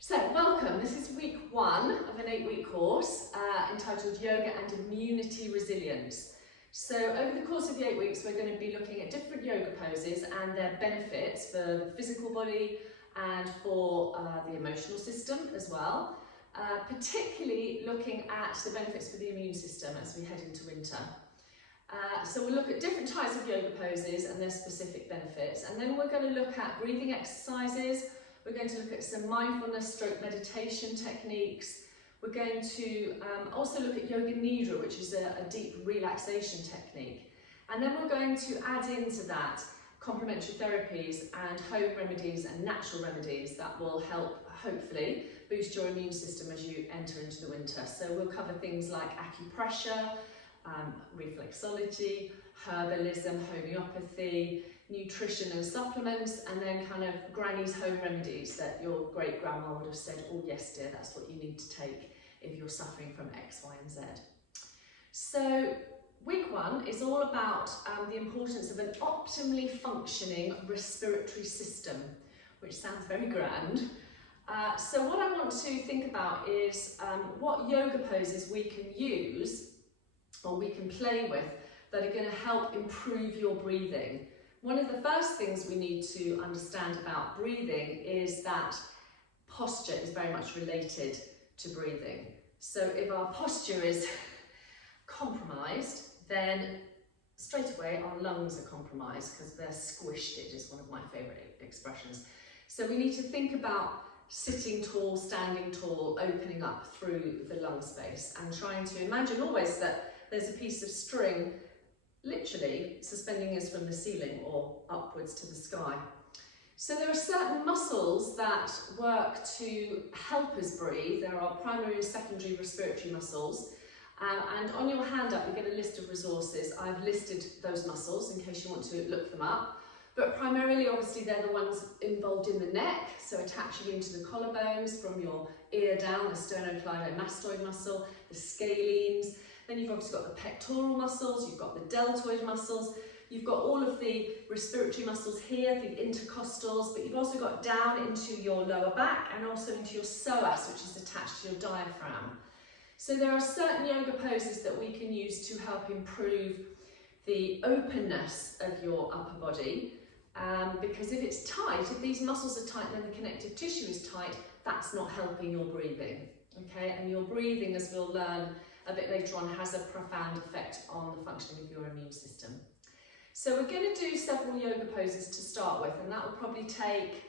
So, welcome. This is week 1 of an 8-week course entitled Yoga and Immunity Resilience. So, over the course of the 8 weeks, we're going to be looking at different yoga poses and their benefits for the physical body and for the emotional system as well. Particularly looking at the benefits for the immune system as we head into winter. So we'll look at different types of yoga poses and their specific benefits, and then we're going to look at breathing exercises. We're going to look at some mindfulness stroke meditation techniques. We're going to also look at Yoga Nidra, which is a deep relaxation technique. And then we're going to add into that complementary therapies and home remedies and natural remedies that will help, hopefully, boost your immune system as you enter into the winter. So we'll cover things like acupressure, reflexology, herbalism, homeopathy, nutrition and supplements, and then kind of granny's home remedies that your great grandma would have said, oh yes dear, that's what you need to take if you're suffering from X, Y and Z. So week 1 is all about the importance of an optimally functioning respiratory system, which sounds very grand. So what I want to think about is what yoga poses we can use or we can play with that are going to help improve your breathing. One of the first things we need to understand about breathing is that posture is very much related to breathing. So if our posture is compromised, then straight away our lungs are compromised because they're squished. It is one of my favourite expressions. So we need to think about sitting tall, standing tall, opening up through the lung space, and trying to imagine always that there's a piece of string literally suspending us from the ceiling or upwards to the sky. So there are certain muscles that work to help us breathe. There are primary and secondary respiratory muscles. And on your hand up, you get a list of resources. I've listed those muscles in case you want to look them up. But primarily, obviously, they're the ones involved in the neck, so attaching into the collarbones from your ear down, the sternocleidomastoid muscle, the scalenes. Then you've obviously got the pectoral muscles, you've got the deltoid muscles, you've got all of the respiratory muscles here, the intercostals, but you've also got down into your lower back and also into your psoas, which is attached to your diaphragm. So there are certain yoga poses that we can use to help improve the openness of your upper body, because if it's tight, if these muscles are tight and then the connective tissue is tight, that's not helping your breathing, okay? And your breathing, as we'll learn a bit later on, has a profound effect on the functioning of your immune system. So we're going to do several yoga poses to start with, and that will probably take,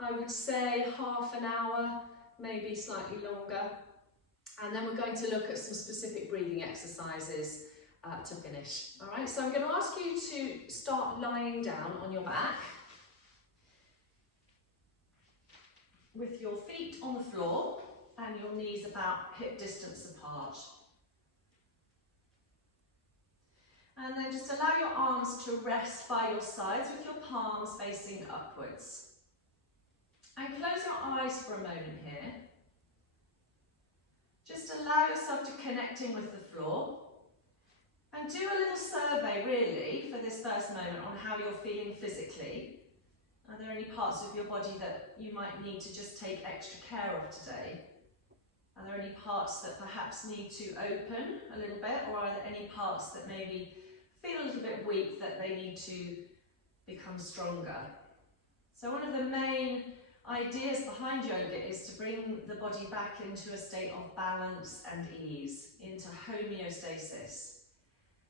I would say, half an hour, maybe slightly longer. And then we're going to look at some specific breathing exercises to finish. All right, so I'm going to ask you to start lying down on your back with your feet on the floor and your knees about hip distance apart. And then just allow your arms to rest by your sides with your palms facing upwards. And close your eyes for a moment here. Just allow yourself to connect in with the floor. And do a little survey, really, for this first moment on how you're feeling physically. Are there any parts of your body that you might need to just take extra care of today? Are there any parts that perhaps need to open a little bit, or are there any parts that maybe feel a little bit weak that they need to become stronger? So one of the main ideas behind yoga is to bring the body back into a state of balance and ease, into homeostasis.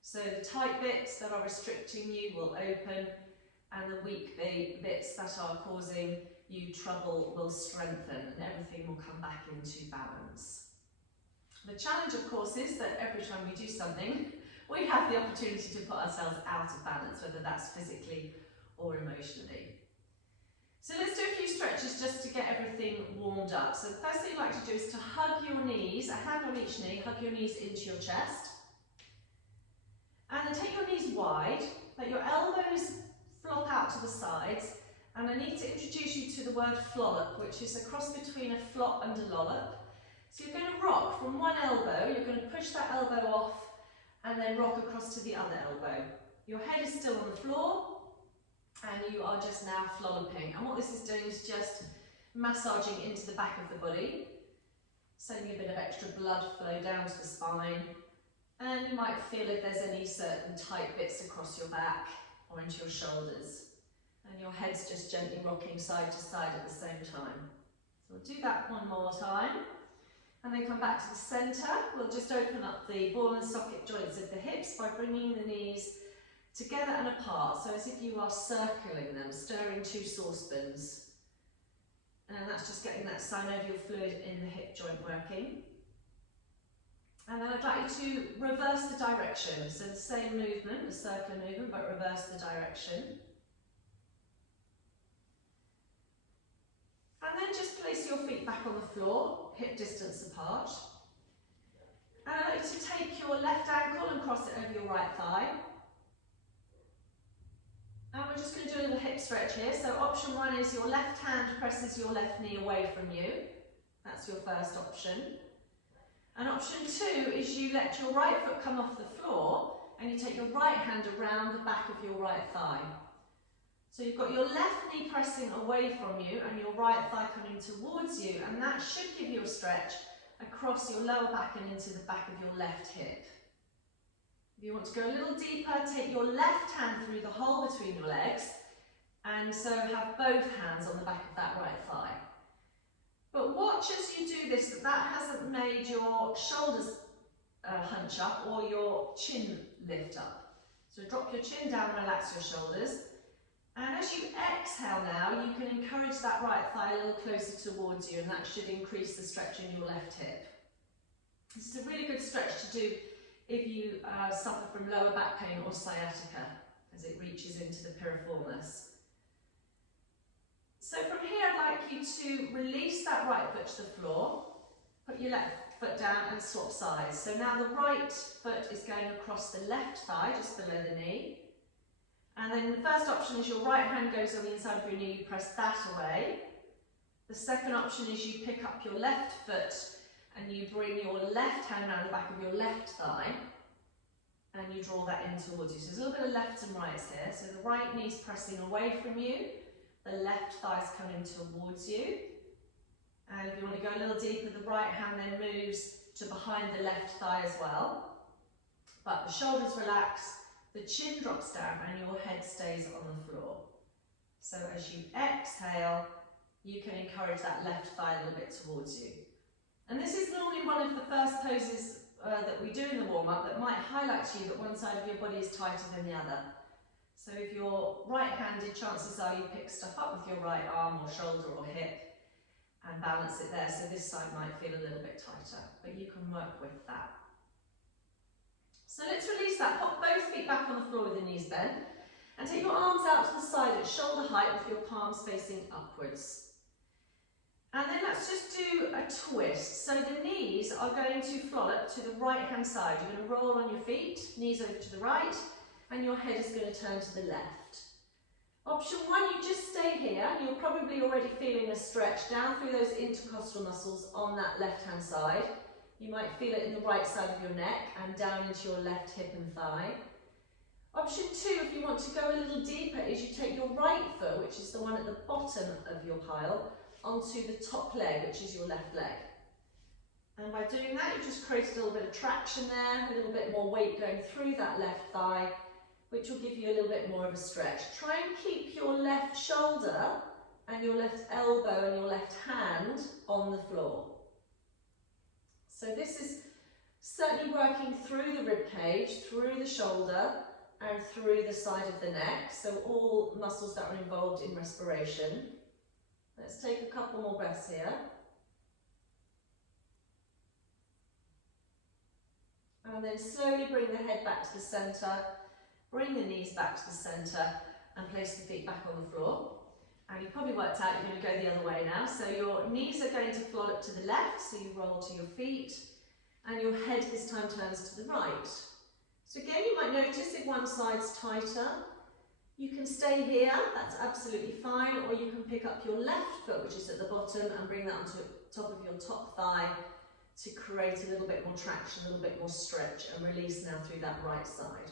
So the tight bits that are restricting you will open, and the weak bits that are causing you trouble will strengthen, and everything will come back into balance. The challenge, of course, is that every time we do something, we have the opportunity to put ourselves out of balance, whether that's physically or emotionally. So let's do a few stretches just to get everything warmed up. So the first thing you'd like to do is to hug your knees, a hand on each knee, hug your knees into your chest. And then take your knees wide, let your elbows flop out to the sides, and I need to introduce you to the word flollop, which is a cross between a flop and a lollop. So you're going to rock from one elbow, you're going to push that elbow off, and then rock across to the other elbow. Your head is still on the floor, and you are just now flolloping. And what this is doing is just massaging into the back of the body, sending a bit of extra blood flow down to the spine, and you might feel if there's any certain tight bits across your back or into your shoulders, and your head's just gently rocking side to side at the same time. So we'll do that one more time, and then come back to the centre. We'll just open up the ball and socket joints of the hips by bringing the knees together and apart, so as if you are circling them, stirring two saucepans. And that's just getting that synovial fluid in the hip joint working. And then I'd like you to reverse the direction, so the same movement, the circular movement, but reverse the direction. And then just place your feet back on the floor, hip distance apart. And I'd like you to take your left ankle and cross it over your right thigh. And we're just going to do a little hip stretch here. So option one is your left hand presses your left knee away from you. That's your first option. And option two is you let your right foot come off the floor and you take your right hand around the back of your right thigh. So you've got your left knee pressing away from you and your right thigh coming towards you, and that should give you a stretch across your lower back and into the back of your left hip. If you want to go a little deeper, take your left hand through the hole between your legs, and so have both hands on the back of that right thigh. But watch as you do this, that hasn't made your shoulders hunch up or your chin lift up. So drop your chin down and relax your shoulders. And as you exhale now, you can encourage that right thigh a little closer towards you, and that should increase the stretch in your left hip. This is a really good stretch to do if you suffer from lower back pain or sciatica, as it reaches into the piriformis. So from here, I'd like you to release that right foot to the floor, put your left foot down and swap sides. So now the right foot is going across the left thigh, just below the knee. And then the first option is your right hand goes on the inside of your knee, you press that away. The second option is you pick up your left foot and you bring your left hand around the back of your left thigh and you draw that in towards you. So there's a little bit of left and right here. So the right knee's pressing away from you, the left thigh's coming towards you. And if you want to go a little deeper, the right hand then moves to behind the left thigh as well. But the shoulders relax, the chin drops down and your head stays on the floor. So as you exhale, you can encourage that left thigh a little bit towards you. And this is normally one of the first poses that we do in the warm-up that might highlight to you that one side of your body is tighter than the other. So if you're right-handed, chances are you pick stuff up with your right arm or shoulder or hip and balance it there. So this side might feel a little bit tighter, but you can work with that. So let's release that. Pop both feet back on the floor with the knees bent and take your arms out to the side at shoulder height with your palms facing upwards. And then let's just do a twist. So the knees are going to flollop to the right hand side. You're going to roll on your feet, knees over to the right, and your head is going to turn to the left. Option one, you just stay here. You're probably already feeling a stretch down through those intercostal muscles on that left hand side. You might feel it in the right side of your neck and down into your left hip and thigh. Option two, if you want to go a little deeper, is you take your right foot, which is the one at the bottom of your pile, onto the top leg, which is your left leg. And by doing that, you just create a little bit of traction there, a little bit more weight going through that left thigh, which will give you a little bit more of a stretch. Try and keep your left shoulder and your left elbow and your left hand on the floor. So this is certainly working through the rib cage, through the shoulder, and through the side of the neck. So all muscles that are involved in respiration. Let's take a couple more breaths here. And then slowly bring the head back to the centre, bring the knees back to the centre, and place the feet back on the floor. And you've probably worked out you're going to go the other way now. So your knees are going to flow up to the left, so you roll to your feet, and your head this time turns to the right. So again, you might notice if one side's tighter, you can stay here, that's absolutely fine, or you can pick up your left foot, which is at the bottom, and bring that onto the top of your top thigh to create a little bit more traction, a little bit more stretch, and release now through that right side.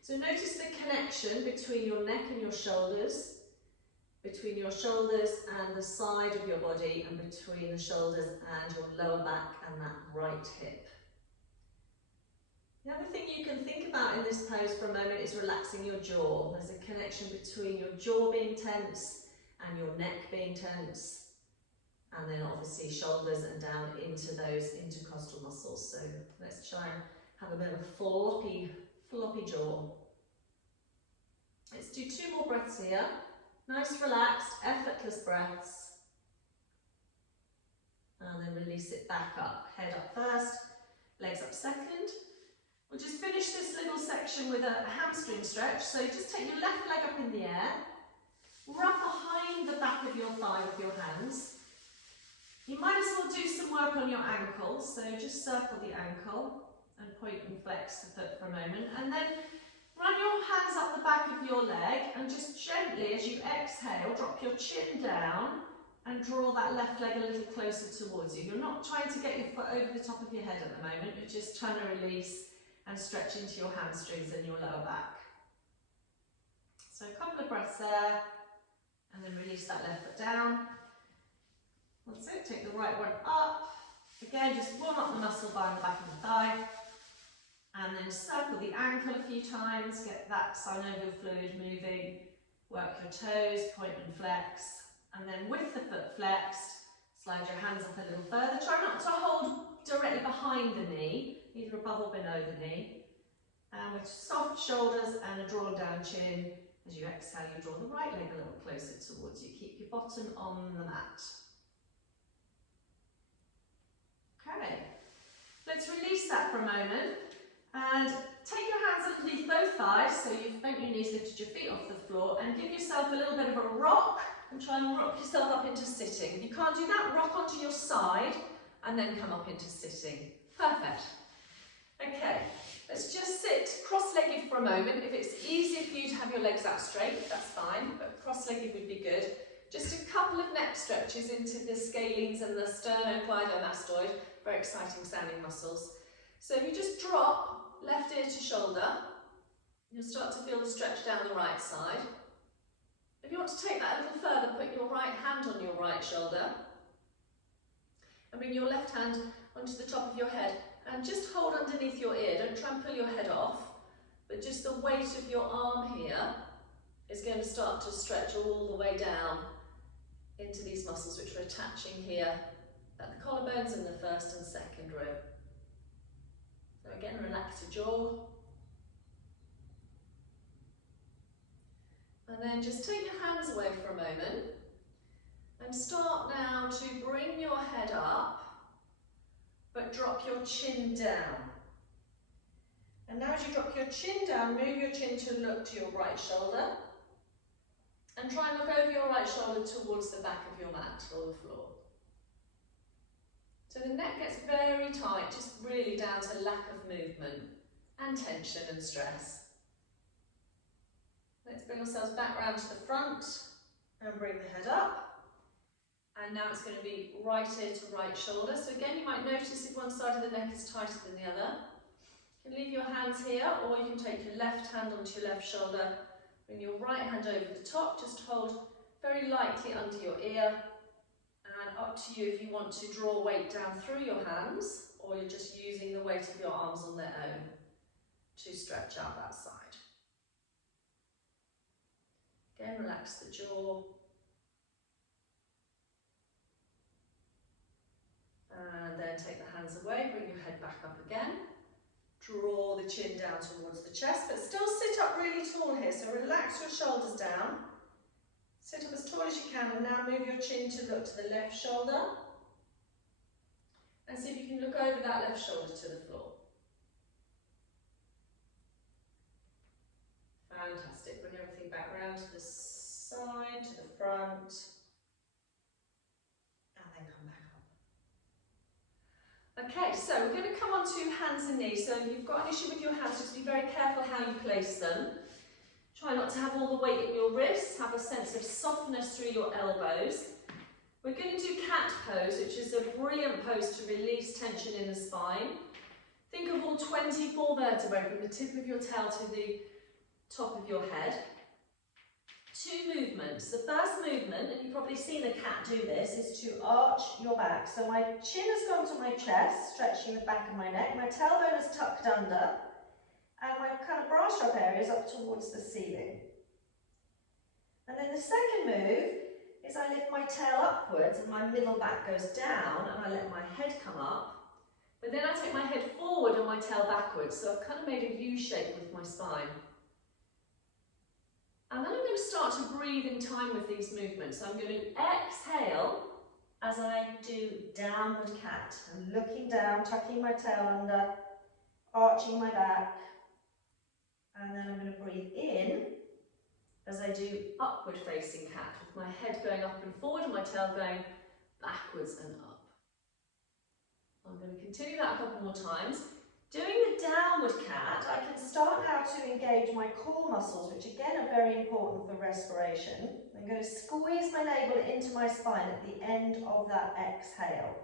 So notice the connection between your neck and your shoulders. between your shoulders and the side of your body, and between the shoulders and your lower back and that right hip. The other thing you can think about in this pose for a moment is relaxing your jaw. There's a connection between your jaw being tense and your neck being tense, and then obviously shoulders and down into those intercostal muscles. So let's try and have a bit of a floppy jaw. Let's do 2 more breaths here. Nice, relaxed, effortless breaths. And then release it back up. Head up first, legs up second. We'll just finish this little section with a hamstring stretch. So just take your left leg up in the air, rub behind the back of your thigh with your hands. You might as well do some work on your ankles. So just circle the ankle and point and flex the foot for a moment. And then run your hands up the back of your leg and just gently, as you exhale, drop your chin down and draw that left leg a little closer towards you. You're not trying to get your foot over the top of your head at the moment, you're just trying to release and stretch into your hamstrings and your lower back. So a couple of breaths there, and then release that left foot down. That's it, take the right one up. Again, just warm up the muscle bar in the back of the thigh. And then circle the ankle a few times, get that synovial fluid moving, work your toes, point and flex, and then with the foot flexed, slide your hands up a little further. Try not to hold directly behind the knee, either above or below the knee. And with soft shoulders and a drawn down chin, as you exhale, you draw the right leg a little closer towards you. Keep your bottom on the mat. Okay, let's release that for a moment. And take your hands underneath both thighs, so you've bent your knees, lifted your feet off the floor, and give yourself a little bit of a rock, and try and rock yourself up into sitting. If you can't do that, rock onto your side, and then come up into sitting. Perfect. Okay, let's just sit cross-legged for a moment. If it's easier for you to have your legs out straight, that's fine, but cross-legged would be good. Just a couple of neck stretches into the scalenes and the sternocleidomastoid, very exciting sounding muscles. So if you just drop left ear to shoulder, you'll start to feel the stretch down the right side. If you want to take that a little further, put your right hand on your right shoulder and bring your left hand onto the top of your head and just hold underneath your ear. Don't try and pull your head off, but just the weight of your arm here is going to start to stretch all the way down into these muscles which are attaching here at the collarbones in the first and second rib. So again, relax your jaw. And then just take your hands away for a moment and start now to bring your head up, but drop your chin down. And now as you drop your chin down, move your chin to look to your right shoulder and try and look over your right shoulder towards the back of your mat or the floor. So the neck gets very tight, just really down to lack of movement and tension and stress. Let's bring ourselves back round to the front and bring the head up. And now it's going to be right ear to right shoulder. So again, you might notice if one side of the neck is tighter than the other. You can leave your hands here, or you can take your left hand onto your left shoulder, bring your right hand over the top, just hold very lightly under your ear. And up to you if you want to draw weight down through your hands, or you're just using the weight of your arms on their own to stretch out that side. Again, relax the jaw. And then take the hands away, bring your head back up again. Draw the chin down towards the chest, but still sit up really tall here. So relax your shoulders down. Sit up as tall as you can, and now move your chin to look to the left shoulder. And see if you can look over that left shoulder to the floor. Fantastic. Bring everything back round to the side, to the front. And then come back up. Okay, so we're going to come on to hands and knees. So if you've got an issue with your hands, just be very careful how you place them. Try not to have all the weight at your wrists, have a sense of softness through your elbows. We're going to do cat pose, which is a brilliant pose to release tension in the spine. Think of all 24 vertebrae from the tip of your tail to the top of your head. two movements. The first movement, and you've probably seen a cat do this, is to arch your back. So my chin has gone to my chest, stretching the back of my neck. My tailbone is tucked under, and my kind of bra strap area is up towards the ceiling. And then the second move is I lift my tail upwards and my middle back goes down, and I let my head come up. But then I take my head forward and my tail backwards, so I've kind of made a U shape with my spine. And then I'm going to start to breathe in time with these movements. So I'm going to exhale as I do downward cat. I'm looking down, tucking my tail under, arching my back. And then I'm going to breathe in as I do upward facing cat, with my head going up and forward and my tail going backwards and up. I'm going to continue that a couple more times. Doing the downward cat, I can start now to engage my core muscles, which again are very important for respiration. I'm going to squeeze my navel into my spine at the end of that exhale.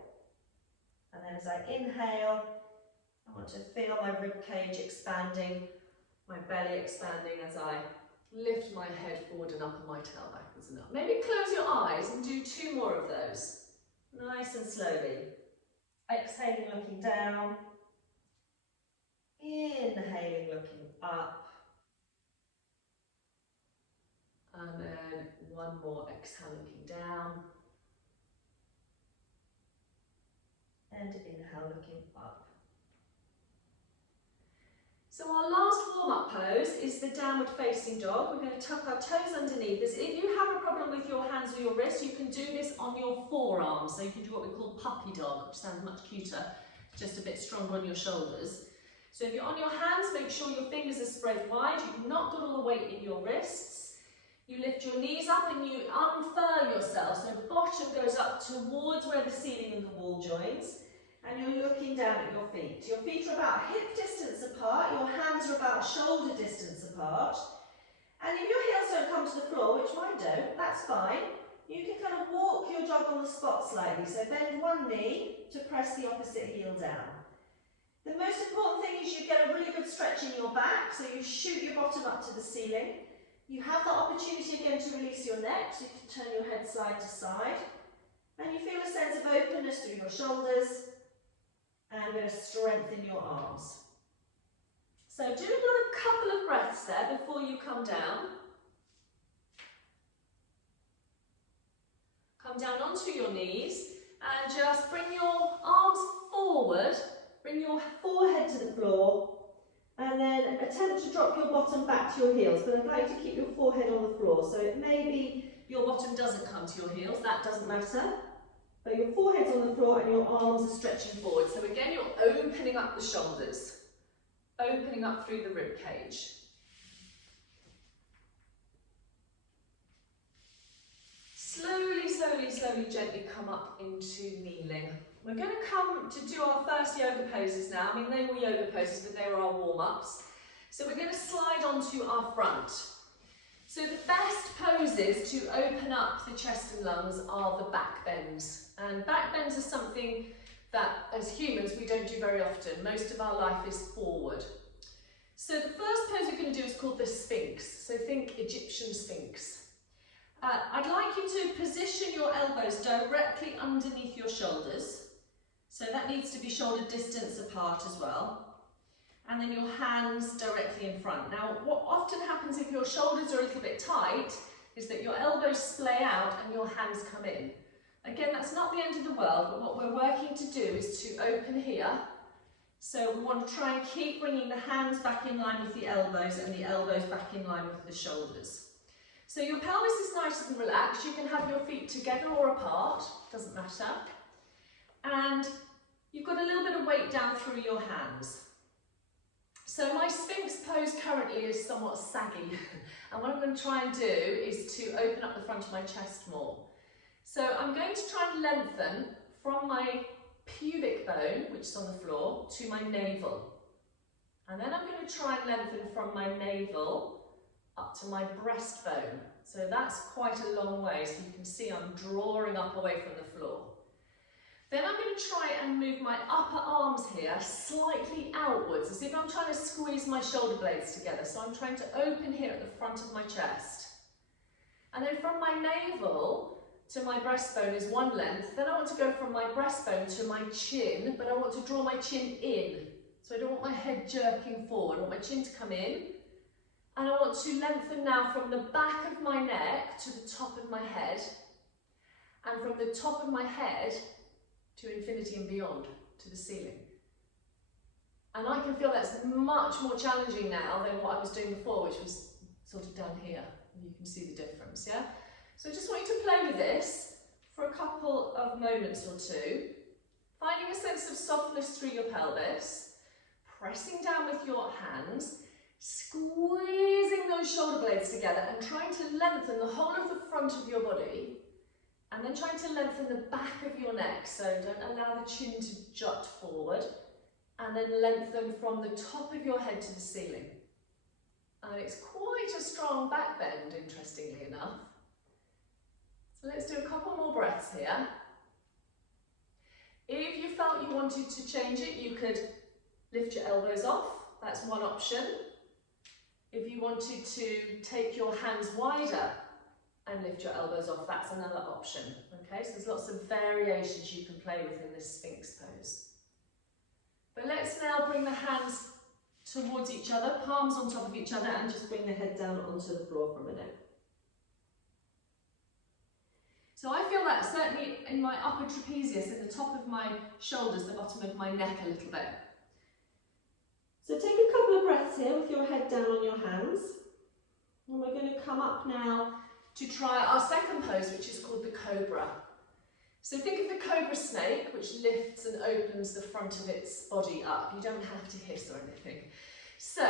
And then as I inhale, I want to feel my rib cage expanding, my belly expanding as I lift my head forward and up and my tail backwards and up. Maybe close your eyes and do two more of those. Nice and slowly. Exhaling, looking down. Inhaling, looking up. And then one more, exhale, looking down. And inhale, looking up. So our last warm-up pose is the downward facing dog. We're going to tuck our toes underneath this. If you have a problem with your hands or your wrists, you can do this on your forearms. So you can do what we call puppy dog, which sounds much cuter, just a bit stronger on your shoulders. So if you're on your hands, make sure your fingers are spread wide. You've not got all the weight in your wrists. You lift your knees up and you unfurl yourself. So bottom goes up towards where the ceiling and the wall joins. And you're looking down at your feet. Your feet are about hip distance apart. Your hands are about shoulder distance apart. And if your heels don't come to the floor, which mine don't, that's fine. You can kind of walk your jog on the spot slightly. So bend one knee to press the opposite heel down. The most important thing is you get a really good stretch in your back, so you shoot your bottom up to the ceiling. You have the opportunity again to release your neck, so you can turn your head side to side. And you feel a sense of openness through your shoulders and a bit of strength in your arms. So do another couple of breaths there before you come down. Come down onto your knees and just bring your arms forward. Bring your forehead to the floor and then attempt to drop your bottom back to your heels, but I'd like to keep your forehead on the floor. So it may be your bottom doesn't come to your heels, that doesn't matter, but your forehead's on the floor and your arms are stretching forward. So again, you're opening up the shoulders, opening up through the rib cage. Slowly, slowly, slowly, gently come up into kneeling. We're going to come to do our first yoga poses now. I mean, they were yoga poses, but they were our warm-ups. So we're going to slide onto our front. So the best poses to open up the chest and lungs are the back bends. And back bends are something that, as humans, we don't do very often. Most of our life is forward. So the first pose we're going to do is called the Sphinx. So think Egyptian Sphinx. I'd like you to position your elbows directly underneath your shoulders. So that needs to be shoulder distance apart as well. And then your hands directly in front. Now, what often happens if your shoulders are a little bit tight is that your elbows splay out and your hands come in. Again, that's not the end of the world, but what we're working to do is to open here. So we want to try and keep bringing the hands back in line with the elbows and the elbows back in line with the shoulders. So your pelvis is nice and relaxed. You can have your feet together or apart, doesn't matter. And you've got a little bit of weight down through your hands. So my Sphinx pose currently is somewhat saggy. And what I'm going to try and do is to open up the front of my chest more. So I'm going to try and lengthen from my pubic bone, which is on the floor, to my navel. And then I'm going to try and lengthen from my navel up to my breastbone. So that's quite a long way, so you can see I'm drawing up away from the floor. Then I'm going to try and move my upper arms here slightly outwards, as if I'm trying to squeeze my shoulder blades together. So I'm trying to open here at the front of my chest. from my navel to my breastbone is one length, then I want to go from my breastbone to my chin, but I want to draw my chin in. So I don't want my head jerking forward, I want my chin to come in. And I want to lengthen now from the back of my neck to the top of my head, and from the top of my head to infinity and beyond, to the ceiling. And I can feel that's much more challenging now than what I was doing before, which was sort of down here. You can see the difference, yeah? So I just want you to play with this for a couple of moments or two, finding a sense of softness through your pelvis, pressing down with your hands, squeezing those shoulder blades together and trying to lengthen the whole of the front of your body, and then trying to lengthen the back of your neck. So don't allow the chin to jut forward, and then lengthen from the top of your head to the ceiling. And it's quite a strong back bend, interestingly enough. So let's do a couple more breaths here. If you felt you wanted to change it, you could lift your elbows off. That's one option. If you wanted to take your hands wider and lift your elbows off, that's another option. Okay, so there's lots of variations you can play with in this Sphinx pose. But let's now bring the hands towards each other, palms on top of each other, and just bring the head down onto the floor for a minute. So I feel that certainly in my upper trapezius, at the top of my shoulders, the bottom of my neck a little bit. So take a couple of breaths here with your head down on your hands. And we're going to come up now to try our second pose, which is called the cobra. So think of the cobra snake, which lifts and opens the front of its body up. You don't have to hiss or anything. So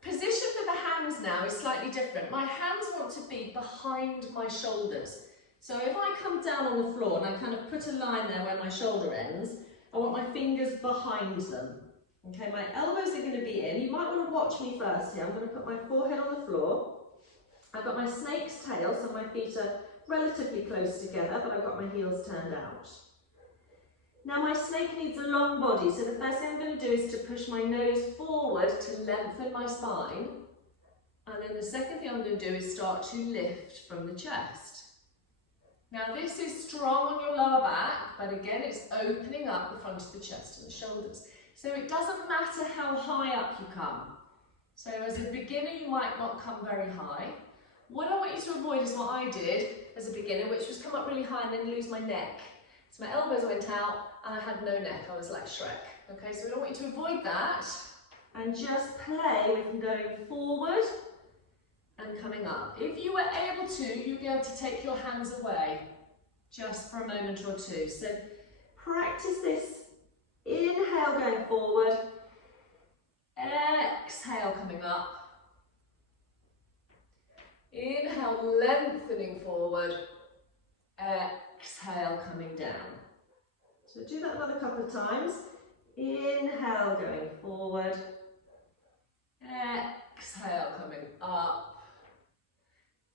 position for the hands now is slightly different. My hands want to be behind my shoulders. So if I come down on the floor and I kind of put a line there where my shoulder ends, I want my fingers behind them. Okay, my elbows are going to be in. You might want to watch me first here. I'm going to put my forehead on the floor. I've got my snake's tail, so my feet are relatively close together, but I've got my heels turned out. Now my snake needs a long body, so the first thing I'm going to do is to push my nose forward to lengthen my spine. And then the second thing I'm going to do is start to lift from the chest. Now this is strong on your lower back, but again it's opening up the front of the chest and the shoulders. So it doesn't matter how high up you come. So as a beginner you might not come very high. What I want you to avoid is what I did as a beginner, which was come up really high and then lose my neck. So my elbows went out and I had no neck, I was like Shrek. Okay, so we don't want you to avoid that, and just play with going forward and coming up. If you were able to, you'd be able to take your hands away just for a moment or two. So practice this. Inhale, going forward. Exhale, coming up. Inhale, lengthening forward. Exhale, coming down. So do that another couple of times. Inhale, going forward. Exhale, coming up.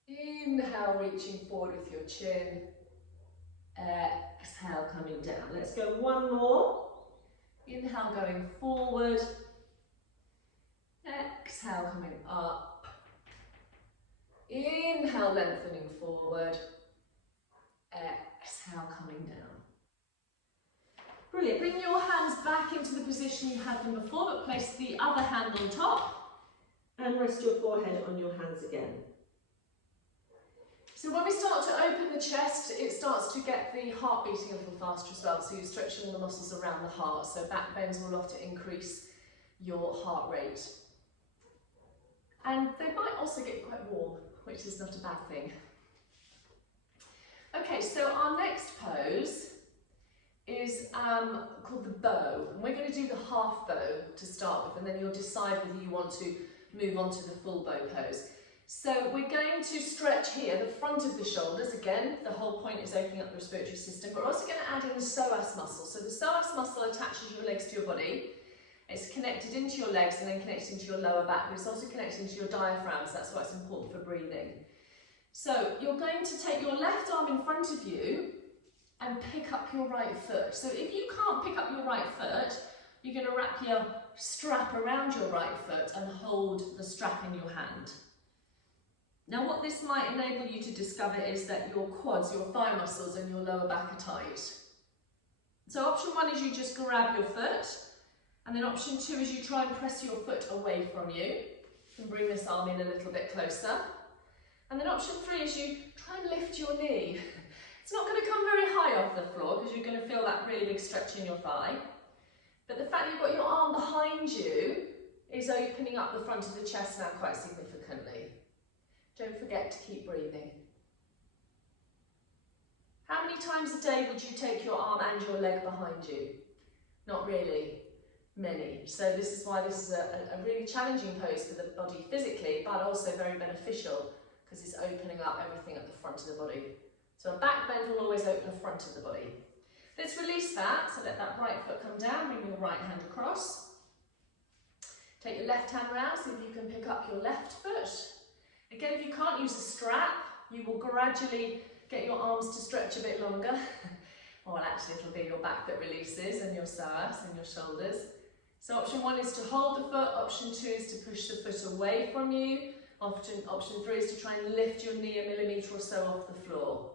Inhale, reaching forward with your chin. Exhale, coming down. Let's go one more. Inhale, going forward. Exhale, coming up. Inhale, lengthening forward. Exhale, coming down. Brilliant. Bring your hands back into the position you had them before, but place the other hand on top and rest your forehead on your hands again. So when we start to open the chest, it starts to get the heart beating a little faster as well. So you're stretching all the muscles around the heart. So back bends will often increase your heart rate. And they might also get quite warm, which is not a bad thing. Okay, so our next pose is called the bow. And we're going to do the half bow to start with, and then you'll decide whether you want to move on to the full bow pose. So we're going to stretch here, the front of the shoulders. Again, the whole point is opening up the respiratory system. We're also going to add in the psoas muscle. So the psoas muscle attaches your legs to your body. It's connected into your legs and then connected into your lower back, but it's also connected into your diaphragm, so that's why it's important for breathing. So you're going to take your left arm in front of you and pick up your right foot. So if you can't pick up your right foot, you're going to wrap your strap around your right foot and hold the strap in your hand. Now what this might enable you to discover is that your quads, your thigh muscles and your lower back are tight. So option 1 is you just grab your foot, and then option 2 is you try and press your foot away from you and bring this arm in a little bit closer. And then option 3 is you try and lift your knee. It's not going to come very high off the floor because you're going to feel that really big stretch in your thigh. But the fact you've got your arm behind you is opening up the front of the chest now quite significantly. Don't forget to keep breathing. How many times a day would you take your arm and your leg behind you? Not really many. So this is why this is a really challenging pose for the body physically, but also very beneficial because it's opening up everything at the front of the body. So a back bend will always open the front of the body. Let's release that, so let that right foot come down, bring your right hand across. Take your left hand round, see if you can pick up your left foot. Again, if you can't use a strap, you will gradually get your arms to stretch a bit longer. Well, actually it'll be your back that releases and your psoas and your shoulders. So option 1 is to hold the foot, option 2 is to push the foot away from you, option 3 is to try and lift your knee a millimetre or so off the floor.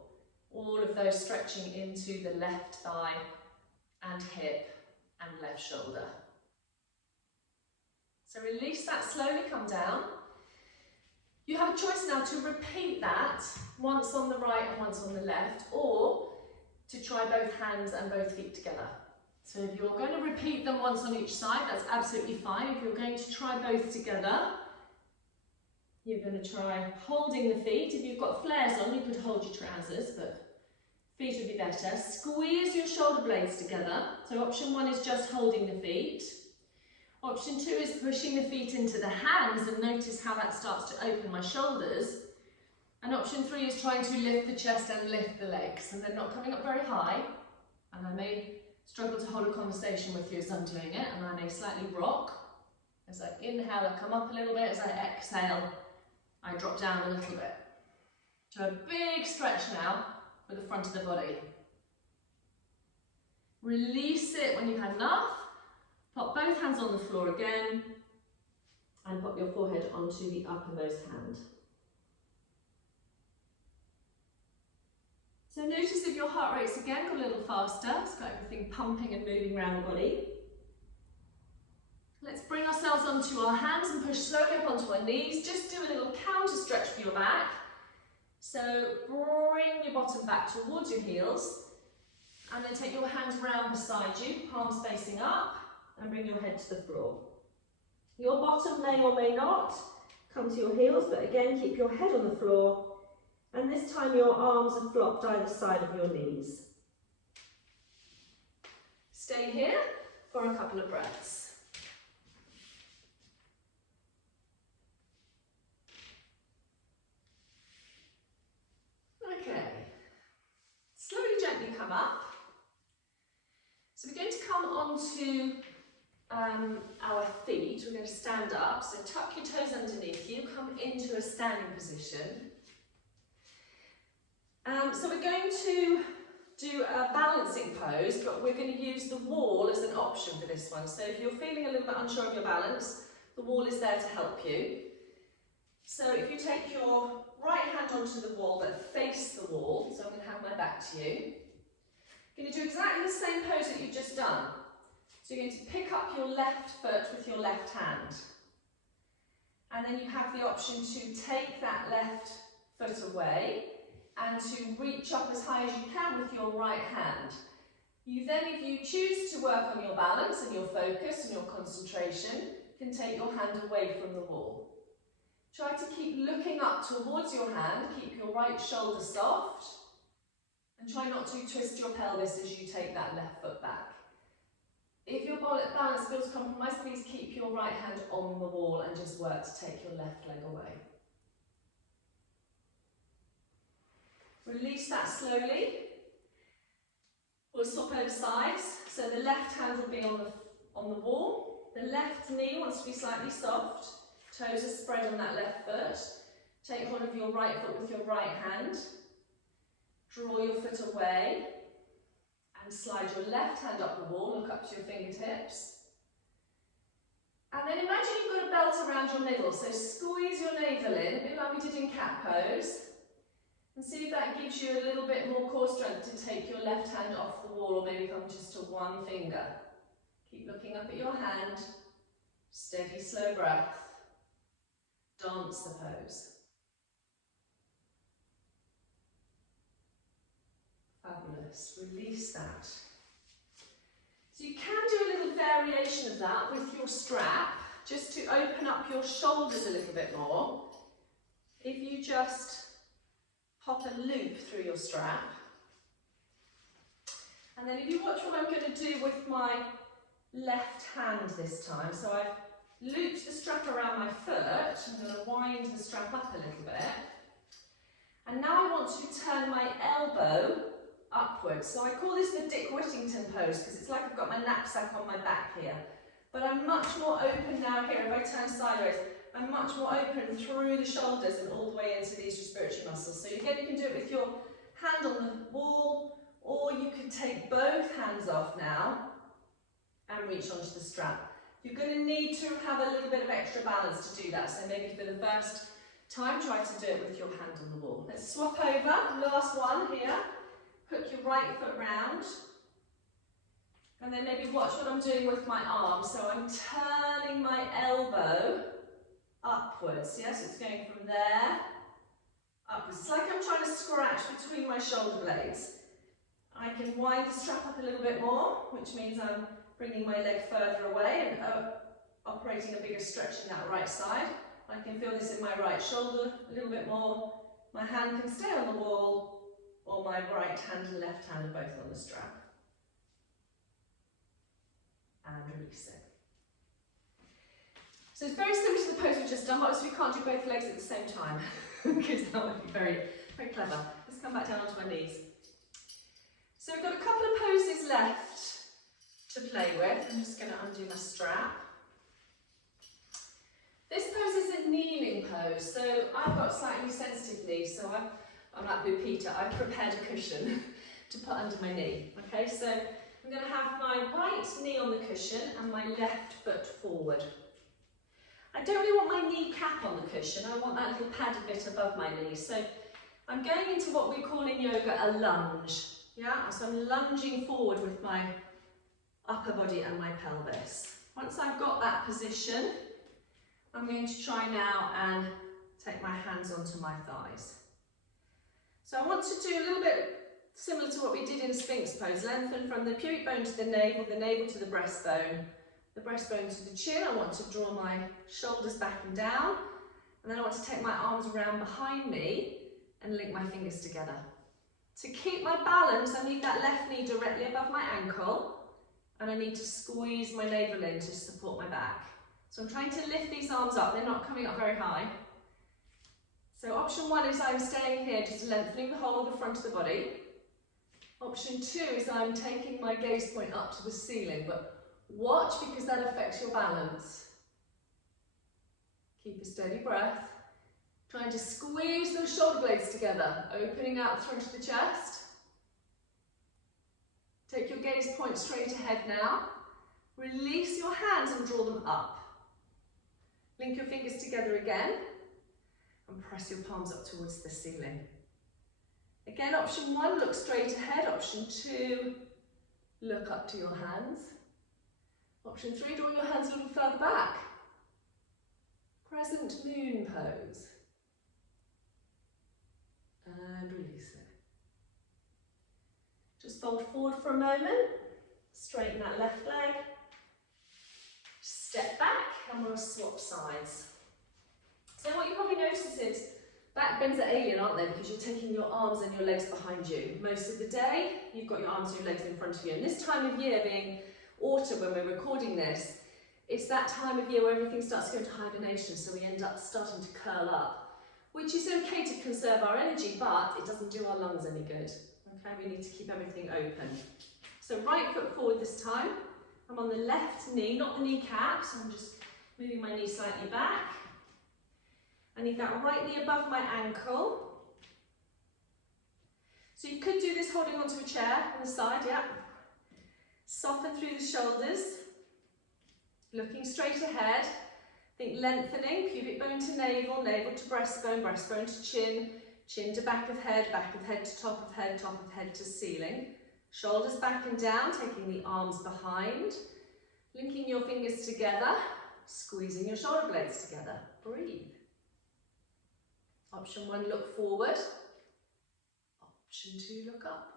All of those stretching into the left thigh and hip and left shoulder. So release that, slowly come down. You have a choice now to repeat that once on the right and once on the left, or to try both hands and both feet together. So if you're going to repeat them once on each side, that's absolutely fine. If you're going to try both together, you're going to try holding the feet. If you've got flares on, you could hold your trousers, but feet would be better. Squeeze your shoulder blades together. So option 1 is just holding the feet. Option 2 is pushing the feet into the hands, and notice how that starts to open my shoulders. And option 3 is trying to lift the chest and lift the legs, and they're not coming up very high. And I may struggle to hold a conversation with you as I'm doing it, and I may slightly rock. As I inhale, I come up a little bit. As I exhale, I drop down a little bit. So a big stretch now with the front of the body. Release it when you've had enough. Pop both hands on the floor again and pop your forehead onto the uppermost hand. So notice if your heart rate's again got a little faster, it's got everything pumping and moving around the body. Let's bring ourselves onto our hands and push slowly up onto our knees. Just do a little counter stretch for your back. So bring your bottom back towards your heels, and then take your hands round beside you, palms facing up, and bring your head to the floor. Your bottom may or may not come to your heels, but again, keep your head on the floor, and this time your arms are flopped either side of your knees. Stay here for a couple of breaths. Okay, slowly, gently come up. So we're going to come onto our feet. We're going to stand up, so tuck your toes underneath you, come into a standing position. So we're going to do a balancing pose, but we're going to use the wall as an option for this one. So if you're feeling a little bit unsure of your balance, the wall is there to help you. So if you take your right hand onto the wall but face the wall, so I'm going to have my back to you. You're going to do exactly the same pose that you've just done. So you're going to pick up your left foot with your left hand. And then you have the option to take that left foot away and to reach up as high as you can with your right hand. You then, if you choose to work on your balance and your focus and your concentration, can take your hand away from the wall. Try to keep looking up towards your hand, keep your right shoulder soft, and try not to twist your pelvis as you take that left foot back. If your balance feels compromised, please keep your right hand on the wall and just work to take your left leg away. Release that slowly. We'll swap over sides. So the left hand will be on the wall. The left knee wants to be slightly soft. Toes are spread on that left foot. Take hold of your right foot with your right hand. Draw your foot away and slide your left hand up the wall. Look up to your fingertips. And then imagine you've got a belt around your middle, so squeeze your navel in, a bit like we did in cat pose, and see if that gives you a little bit more core strength to take your left hand off the wall, or maybe come just to one finger. Keep looking up at your hand, steady, slow breath, dance the pose. Fabulous, release that. So you can do a little variation of that with your strap, just to open up your shoulders a little bit more. If you just pop a loop through your strap, and then if you watch what I'm going to do with my left hand this time. So I've looped the strap around my foot, I'm going to wind the strap up a little bit, and now I want to turn my elbow upwards. So I call this the Dick Whittington pose because it's like I've got my knapsack on my back here. But I'm much more open now here. If I turn sideways, I'm much more open through the shoulders and all the way into these respiratory muscles. So again, you can do it with your hand on the wall, or you could take both hands off now and reach onto the strap. You're going to need to have a little bit of extra balance to do that. So maybe for the first time, try to do it with your hand on the wall. Let's swap over. Last one here. Hook your right foot round, and then maybe watch what I'm doing with my arm. So I'm turning my elbow upwards, yes, it's going from there, upwards. It's like I'm trying to scratch between my shoulder blades. I can wind the strap up a little bit more, which means I'm bringing my leg further away and operating a bigger stretch in that right side. I can feel this in my right shoulder a little bit more. My hand can stay on the wall, or my right hand and left hand are both on the strap. And release it. So it's very similar to the pose we've just done, but obviously we can't do both legs at the same time, because that would be very, very clever. Let's come back down onto my knees. So we've got a couple of poses left to play with. I'm just going to undo my strap. This pose is a kneeling pose, so I've got slightly sensitive knees, so I'm like Blue Peter, I've prepared a cushion to put under my knee. Okay, so I'm going to have my right knee on the cushion and my left foot forward. I don't really want my knee cap on the cushion, I want that little padded bit above my knee. So I'm going into what we call in yoga a lunge. Yeah, so I'm lunging forward with my upper body and my pelvis. Once I've got that position, I'm going to try now and take my hands onto my thighs. So I want to do a little bit similar to what we did in Sphinx pose. Lengthen from the pubic bone to the navel to the breastbone to the chin. I want to draw my shoulders back and down, and then I want to take my arms around behind me and link my fingers together. To keep my balance, I need that left knee directly above my ankle, and I need to squeeze my navel in to support my back. So I'm trying to lift these arms up, they're not coming up very high. So option one is I'm staying here, just lengthening the whole of the front of the body. Option two is I'm taking my gaze point up to the ceiling, but watch because that affects your balance. Keep a steady breath. Trying to squeeze those shoulder blades together, opening out the front of the chest. Take your gaze point straight ahead now. Release your hands and draw them up. Link your fingers together again and press your palms up towards the ceiling. Again, option one, look straight ahead. Option two, look up to your hands. Option three, draw your hands a little further back. Crescent moon pose. And release it. Just fold forward for a moment. Straighten that left leg. Step back and we'll swap sides. So what you probably notice is back bends are alien, aren't they? Because you're taking your arms and your legs behind you. Most of the day, you've got your arms and your legs in front of you. And this time of year, being autumn when we're recording this, it's that time of year where everything starts to go into hibernation, so we end up starting to curl up, which is okay to conserve our energy, but it doesn't do our lungs any good. Okay, we need to keep everything open. So right foot forward this time. I'm on the left knee, not the kneecap, so I'm just moving my knee slightly back. I need that right knee above my ankle. So you could do this holding onto a chair on the side, yeah. Soften through the shoulders. Looking straight ahead. Think lengthening, pubic bone to navel, navel to breastbone, breastbone to chin, chin to back of head to top of head to ceiling. Shoulders back and down, taking the arms behind. Linking your fingers together, squeezing your shoulder blades together. Breathe. Option 1, look forward. Option 2, look up.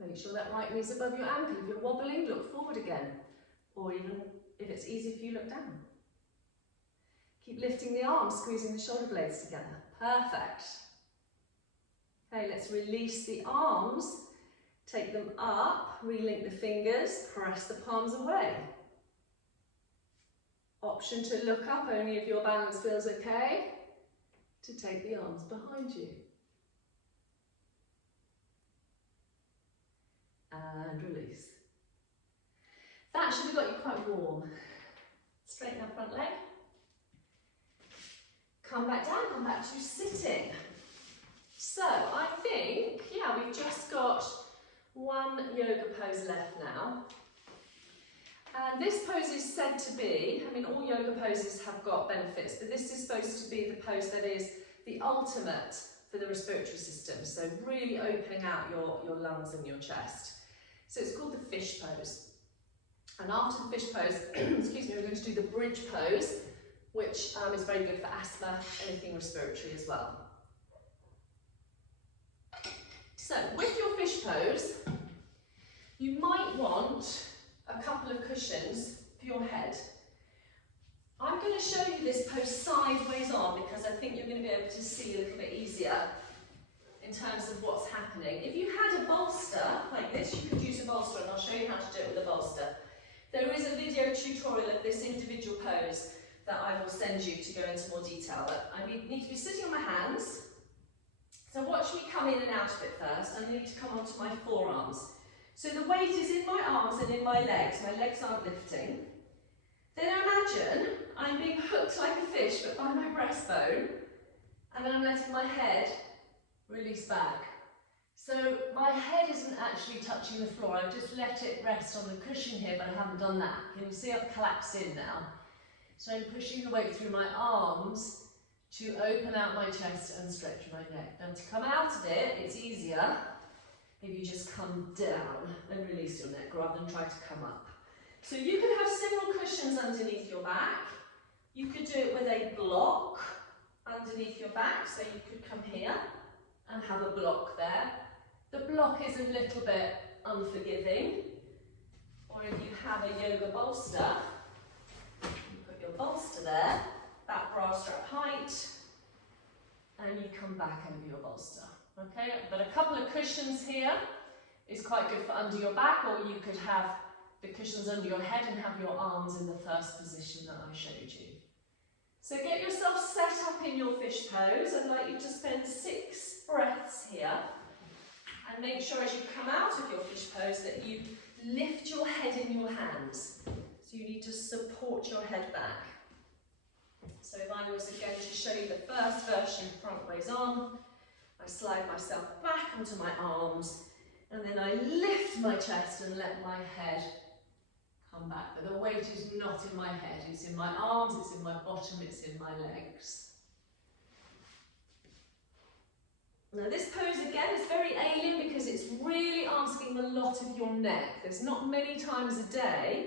Make sure that right knee's above your ankle. If you're wobbling, look forward again. Or even if it's easy for you, look down. Keep lifting the arms, squeezing the shoulder blades together. Perfect. Okay, let's release the arms. Take them up, relink the fingers, press the palms away. Option to look up, only if your balance feels okay. To take the arms behind you. And release. That should have got you quite warm. Straighten that front leg. Come back down, come back to sitting. So I think, yeah, we've just got one yoga pose left now. And this pose is said to be, I mean, all yoga poses have got benefits, but this is supposed to be the pose that is the ultimate for the respiratory system. So really opening out your lungs and your chest. So it's called the fish pose. And after the fish pose, excuse me, we're going to do the bridge pose, which is very good for asthma, anything respiratory as well. So with your fish pose, you might want a couple of cushions for your head. I'm going to show you this pose sideways on because I think you're going to be able to see a little bit easier in terms of what's happening. If you had a bolster like this, you could use a bolster, and I'll show you how to do it with a bolster. There is a video tutorial of this individual pose that I will send you to go into more detail. But I need to be sitting on my hands. So watch me come in and out of it first. I need to come onto my forearms. So the weight is in my arms and in my legs. My legs aren't lifting. Then imagine I'm being hooked like a fish, but by my breastbone, and then I'm letting my head release back. So my head isn't actually touching the floor. I've just let it rest on the cushion here, but I haven't done that. Can you see I've collapsed in now? So I'm pushing the weight through my arms to open out my chest and stretch my neck. Now to come out of it, it's easier if you just come down and release your neck rather than try to come up. So you can have several cushions underneath your back. You could do it with a block underneath your back, so you could come here and have a block there. The block is a little bit unforgiving. Or if you have a yoga bolster, you put your bolster there, that bra strap height, and you come back over your bolster. Okay, but a couple of cushions here is quite good for under your back, or you could have the cushions under your head and have your arms in the first position that I showed you. So get yourself set up in your fish pose. I'd like you to spend 6 breaths here, and make sure as you come out of your fish pose that you lift your head in your hands. So you need to support your head back. So if I was again to show you the first version front ways on, I slide myself back onto my arms, and then I lift my chest and let my head come back. But the weight is not in my head, it's in my arms, it's in my bottom, it's in my legs. Now this pose again is very alien because it's really asking a lot of your neck. There's not many times a day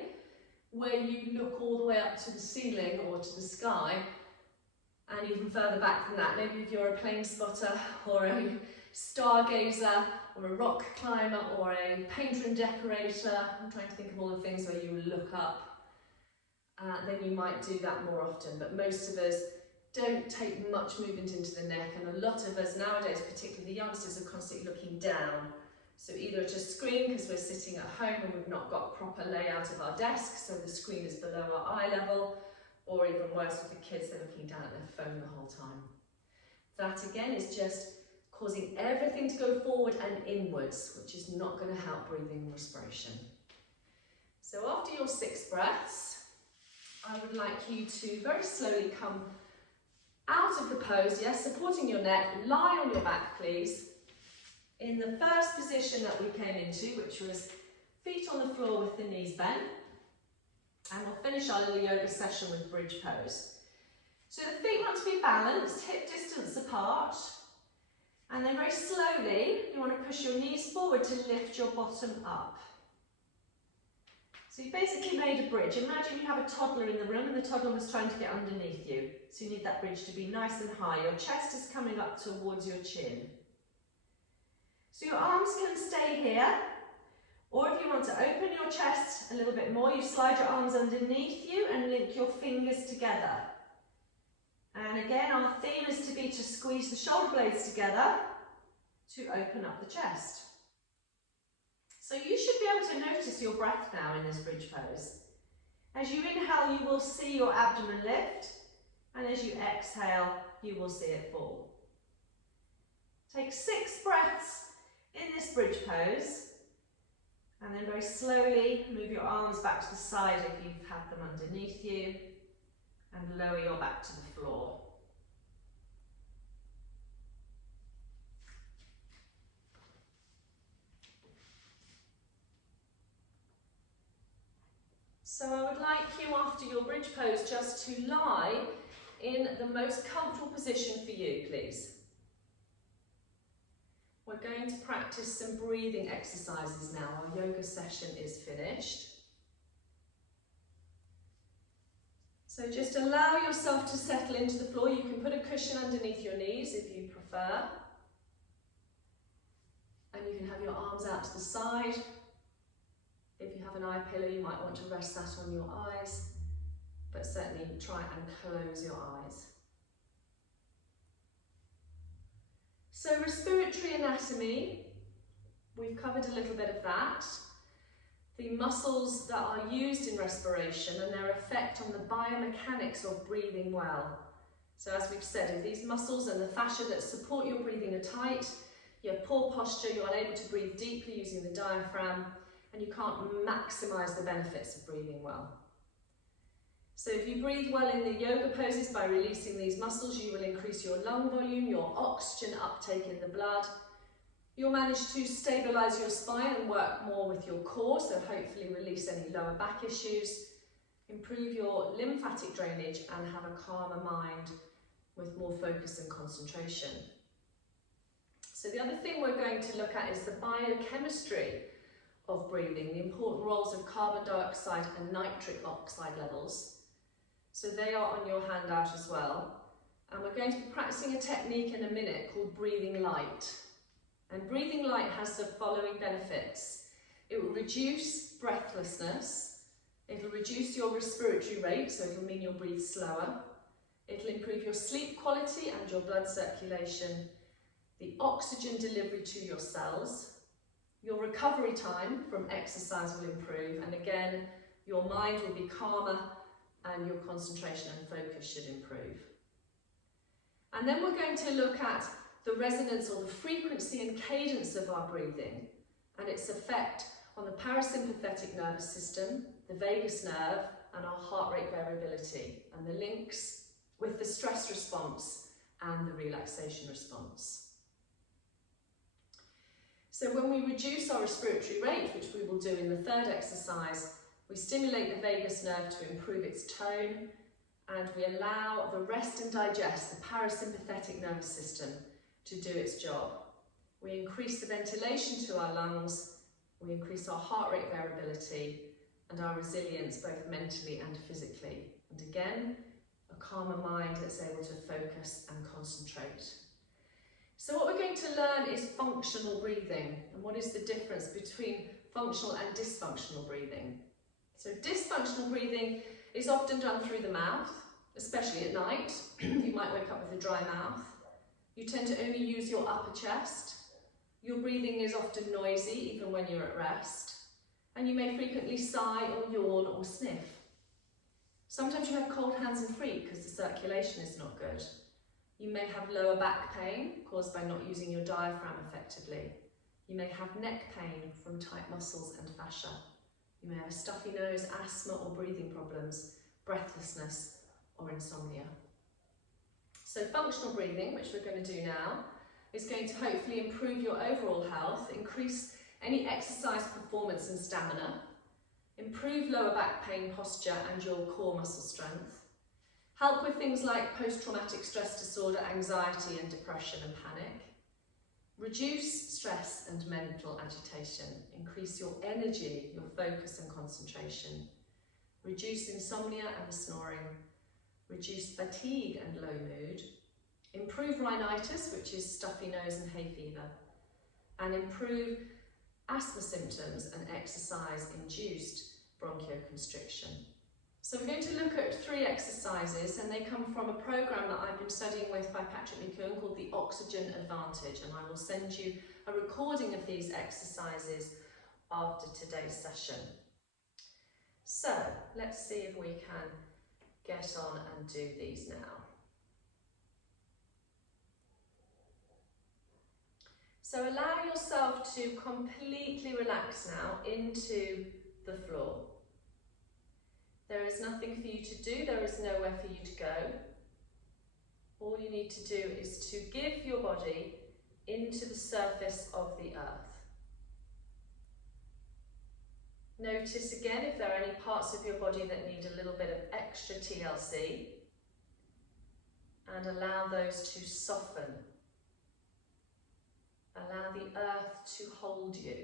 where you look all the way up to the ceiling or to the sky, and even further back than that. Maybe if you're a plane spotter or a stargazer or a rock climber or a painter and decorator, I'm trying to think of all the things where you look up, then you might do that more often. But most of us don't take much movement into the neck, and a lot of us nowadays, particularly the youngsters, are constantly looking down. So either at a screen because we're sitting at home and we've not got proper layout of our desk, so the screen is below our eye level, or even worse with the kids, they're looking down at their phone the whole time. That again is just causing everything to go forward and inwards, which is not going to help breathing and respiration. So after your 6 breaths, I would like you to very slowly come out of the pose, yes, supporting your neck, lie on your back please, in the first position that we came into, which was feet on the floor with the knees bent. And we'll finish our little yoga session with bridge pose. So the feet want to be balanced, hip distance apart. And then very slowly, you want to push your knees forward to lift your bottom up. So you've basically made a bridge. Imagine you have a toddler in the room and the toddler was trying to get underneath you. So you need that bridge to be nice and high. Your chest is coming up towards your chin. So your arms can stay here. Or if you want to open your chest a little bit more, you slide your arms underneath you and link your fingers together. And again, our theme is to squeeze the shoulder blades together to open up the chest. So you should be able to notice your breath now in this bridge pose. As you inhale, you will see your abdomen lift, and as you exhale, you will see it fall. Take 6 breaths in this bridge pose, and then very slowly move your arms back to the side if you've had them underneath you, and lower your back to the floor. So I would like you, after your bridge pose, just to lie in the most comfortable position for you, please. We're going to practice some breathing exercises now. Our yoga session is finished. So just allow yourself to settle into the floor. You can put a cushion underneath your knees if you prefer. And you can have your arms out to the side. If you have an eye pillow, you might want to rest that on your eyes, but certainly try and close your eyes. So respiratory anatomy, we've covered a little bit of that. The muscles that are used in respiration and their effect on the biomechanics of breathing well. So as we've said, if these muscles and the fascia that support your breathing are tight, you have poor posture, you're unable to breathe deeply using the diaphragm, and you can't maximise the benefits of breathing well. So if you breathe well in the yoga poses by releasing these muscles, you will increase your lung volume, your oxygen uptake in the blood. You'll manage to stabilise your spine and work more with your core, so hopefully release any lower back issues, improve your lymphatic drainage and have a calmer mind with more focus and concentration. So the other thing we're going to look at is the biochemistry of breathing, the important roles of carbon dioxide and nitric oxide levels. So they are on your handout as well. And we're going to be practicing a technique in a minute called breathing light. And breathing light has the following benefits. It will reduce breathlessness. It'll reduce your respiratory rate, so it'll mean you'll breathe slower. It'll improve your sleep quality and your blood circulation, the oxygen delivery to your cells. Your recovery time from exercise will improve, and again, your mind will be calmer and your concentration and focus should improve. And then we're going to look at the resonance or the frequency and cadence of our breathing and its effect on the parasympathetic nervous system, the vagus nerve, and our heart rate variability, and the links with the stress response and the relaxation response. So when we reduce our respiratory rate, which we will do in the third exercise, we stimulate the vagus nerve to improve its tone, and we allow the rest and digest, the parasympathetic nervous system, to do its job. We increase the ventilation to our lungs, we increase our heart rate variability and our resilience both mentally and physically. And again, a calmer mind that's able to focus and concentrate. So what we're going to learn is functional breathing, and what is the difference between functional and dysfunctional breathing. So dysfunctional breathing is often done through the mouth, especially at night. You might wake up with a dry mouth. You tend to only use your upper chest. Your breathing is often noisy, even when you're at rest. And you may frequently sigh or yawn or sniff. Sometimes you have cold hands and feet because the circulation is not good. You may have lower back pain caused by not using your diaphragm effectively. You may have neck pain from tight muscles and fascia. You may have a stuffy nose, asthma or breathing problems, breathlessness or insomnia. So functional breathing, which we're going to do now, is going to hopefully improve your overall health, increase any exercise performance and stamina, improve lower back pain, posture and your core muscle strength, help with things like post-traumatic stress disorder, anxiety and depression and panic, reduce stress and mental agitation, increase your energy, your focus and concentration, reduce insomnia and snoring, reduce fatigue and low mood, improve rhinitis, which is stuffy nose and hay fever, and improve asthma symptoms and exercise-induced bronchoconstriction. So we're going to look at 3 exercises, and they come from a programme that I've been studying with by Patrick McKeown called the Oxygen Advantage, and I will send you a recording of these exercises after today's session. So let's see if we can get on and do these now. So allow yourself to completely relax now into the floor. There is nothing for you to do, there is nowhere for you to go. All you need to do is to give your body into the surface of the earth. Notice again if there are any parts of your body that need a little bit of extra TLC, and allow those to soften. Allow the earth to hold you.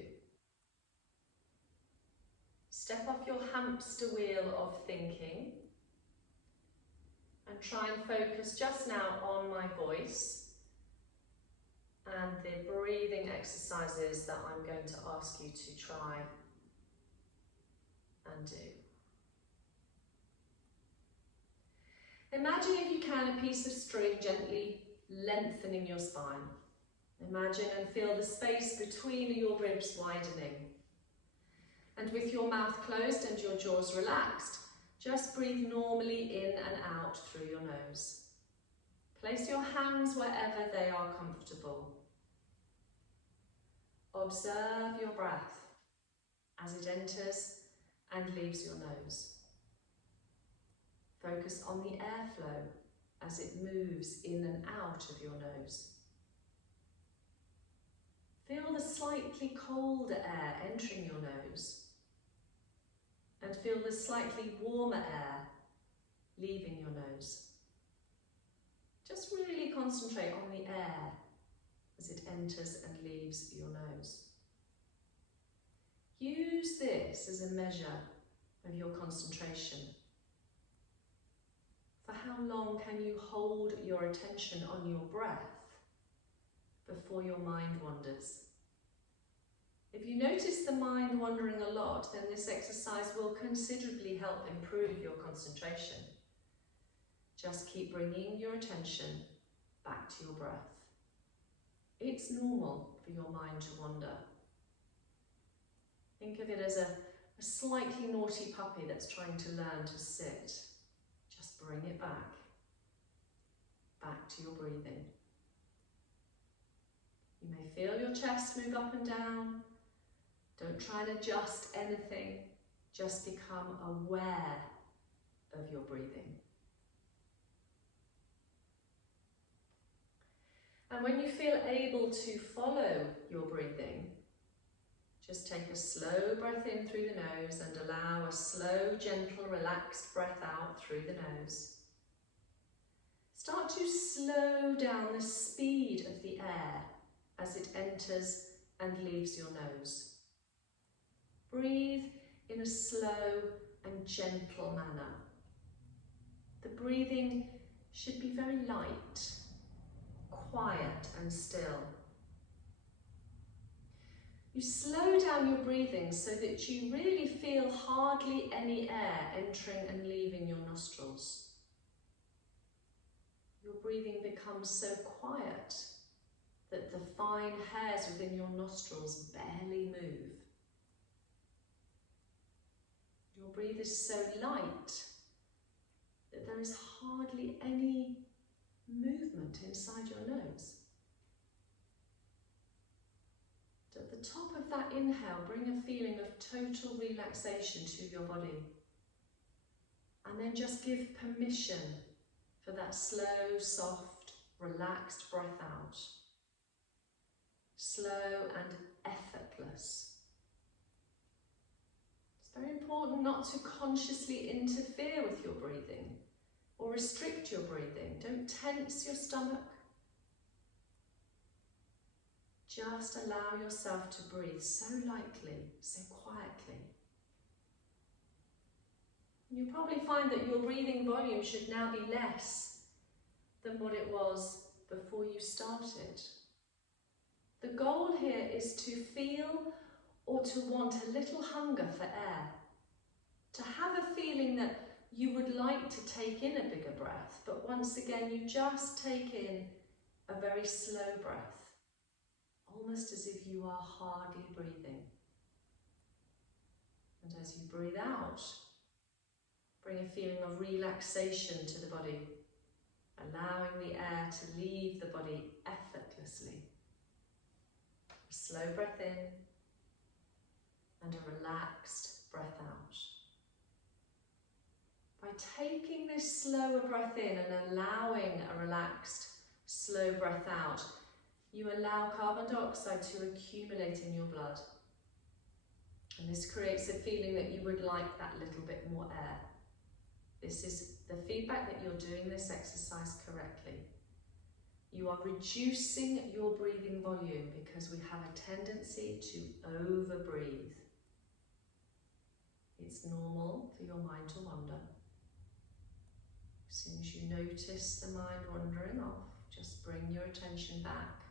Step off your hamster wheel of thinking and try and focus just now on my voice and the breathing exercises that I'm going to ask you to try and do. Imagine, if you can, a piece of string gently lengthening your spine. Imagine and feel the space between your ribs widening. And with your mouth closed and your jaws relaxed, just breathe normally in and out through your nose. Place your hands wherever they are comfortable. Observe your breath as it enters and leaves your nose. Focus on the airflow as it moves in and out of your nose. Feel the slightly colder air entering your nose, and feel the slightly warmer air leaving your nose. Just really concentrate on the air as it enters and leaves your nose. Use this as a measure of your concentration. For how long can you hold your attention on your breath before your mind wanders? If you notice the mind wandering a lot, then this exercise will considerably help improve your concentration. Just keep bringing your attention back to your breath. It's normal for your mind to wander. Think of it as a slightly naughty puppy that's trying to learn to sit. Just bring it back to your breathing. You may feel your chest move up and down. Don't try and adjust anything, just become aware of your breathing. And when you feel able to follow your breathing, just take a slow breath in through the nose and allow a slow, gentle, relaxed breath out through the nose. Start to slow down the speed of the air as it enters and leaves your nose. Breathe in a slow and gentle manner. The breathing should be very light, quiet and still. You slow down your breathing so that you really feel hardly any air entering and leaving your nostrils. Your breathing becomes so quiet that the fine hairs within your nostrils barely move. Your breath is so light that there is hardly any movement inside your nose. At the top of that inhale, bring a feeling of total relaxation to your body. And then just give permission for that slow, soft, relaxed breath out. Slow and effortless. It's very important not to consciously interfere with your breathing or restrict your breathing. Don't tense your stomach. Just allow yourself to breathe so lightly, so quietly. You'll probably find that your breathing volume should now be less than what it was before you started. The goal here is to feel or to want a little hunger for air, to have a feeling that you would like to take in a bigger breath, but once again you just take in a very slow breath, almost as if you are hardly breathing. And as you breathe out, bring a feeling of relaxation to the body, allowing the air to leave the body effortlessly. A slow breath in and a relaxed breath out. By taking this slower breath in and allowing a relaxed, slow breath out, you allow carbon dioxide to accumulate in your blood. And this creates a feeling that you would like that little bit more air. This is the feedback that you're doing this exercise correctly. You are reducing your breathing volume because we have a tendency to overbreathe. It's normal for your mind to wander. As soon as you notice the mind wandering off, just bring your attention back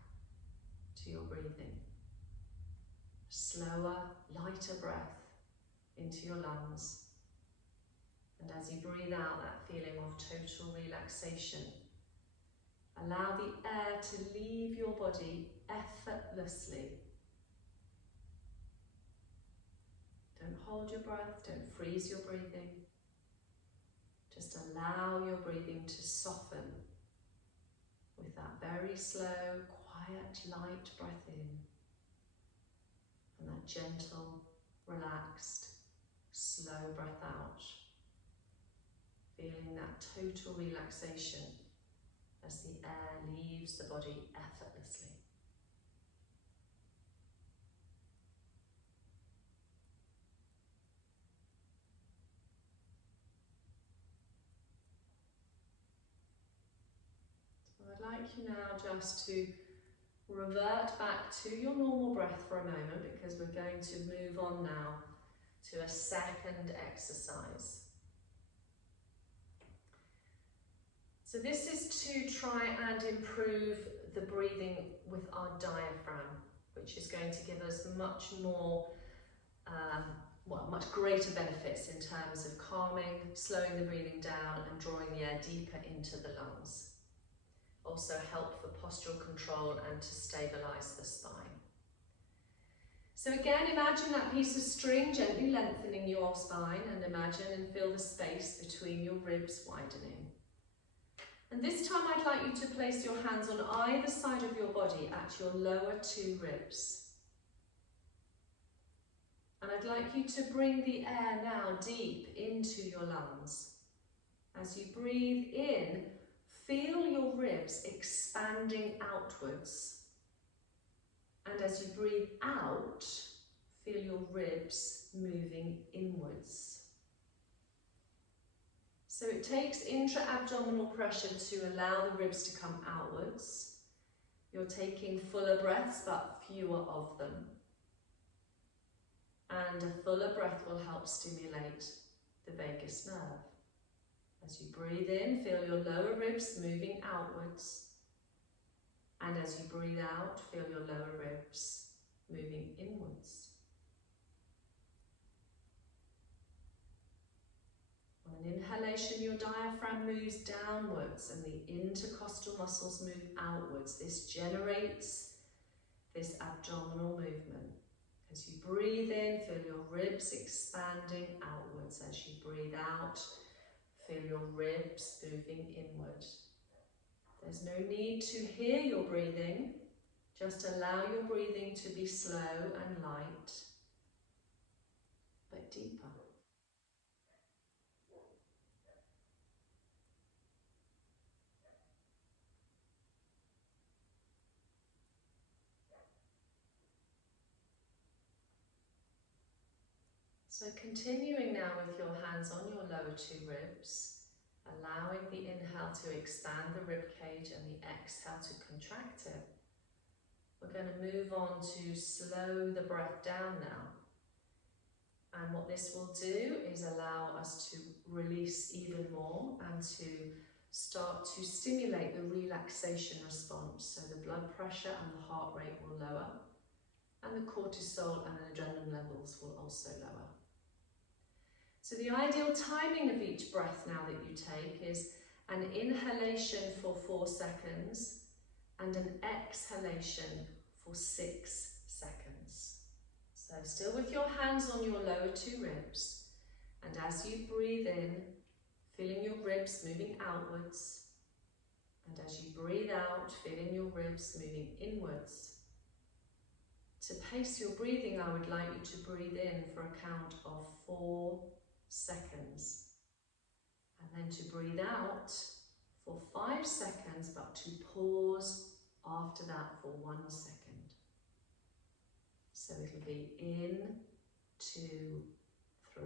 to your breathing. Slower, lighter breath into your lungs. And as you breathe out that feeling of total relaxation, allow the air to leave your body effortlessly. Don't hold your breath, don't freeze your breathing. Just allow your breathing to soften with that very slow, quiet, light breath in. And that gentle, relaxed, slow breath out. Feeling that total relaxation as the air leaves the body effortlessly. So I'd like you now just to revert back to your normal breath for a moment, because we're going to move on now to a second exercise. So this is to try and improve the breathing with our diaphragm, which is going to give us much more, much greater benefits in terms of calming, slowing the breathing down and drawing the air deeper into the lungs. Also help for postural control and to stabilise the spine. So again, imagine that piece of string gently lengthening your spine, and imagine and feel the space between your ribs widening. And this time I'd like you to place your hands on either side of your body at your lower two ribs. And I'd like you to bring the air now deep into your lungs. As you breathe in, feel your ribs expanding outwards. And as you breathe out, feel your ribs moving inwards. So it takes intra-abdominal pressure to allow the ribs to come outwards. You're taking fuller breaths, but fewer of them. And a fuller breath will help stimulate the vagus nerve. As you breathe in, feel your lower ribs moving outwards. And as you breathe out, feel your lower ribs moving inwards. On an inhalation, your diaphragm moves downwards and the intercostal muscles move outwards. This generates this abdominal movement. As you breathe in, feel your ribs expanding outwards. As you breathe out, feel your ribs moving inward. There's no need to hear your breathing. Just allow your breathing to be slow and light, but deeper. So continuing now with your hands on your lower two ribs, allowing the inhale to expand the rib cage and the exhale to contract it. We're going to move on to slow the breath down now. And what this will do is allow us to release even more and to start to stimulate the relaxation response. So the blood pressure and the heart rate will lower, and the cortisol and adrenaline levels will also lower. So the ideal timing of each breath now that you take is an inhalation for 4 seconds and an exhalation for 6 seconds. So still with your hands on your lower two ribs, and as you breathe in, feeling your ribs moving outwards, and as you breathe out, feeling your ribs moving inwards. To pace your breathing, I would like you to breathe in for a count of 4 seconds, and then to breathe out for 5 seconds, but to pause after that for 1 second. So it'll be in, 2, 3,